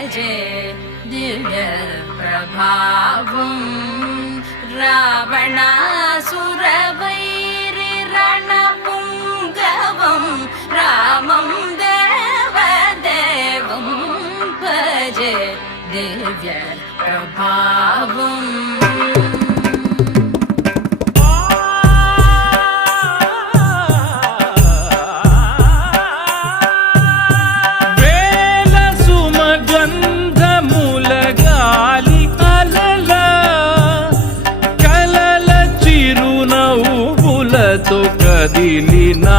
భజే దివ్య ప్రభావం రావణాసురవైరి రణపుంగవం రామం దేవదేవం భజే దివ్య ప్రభావం కదిలినా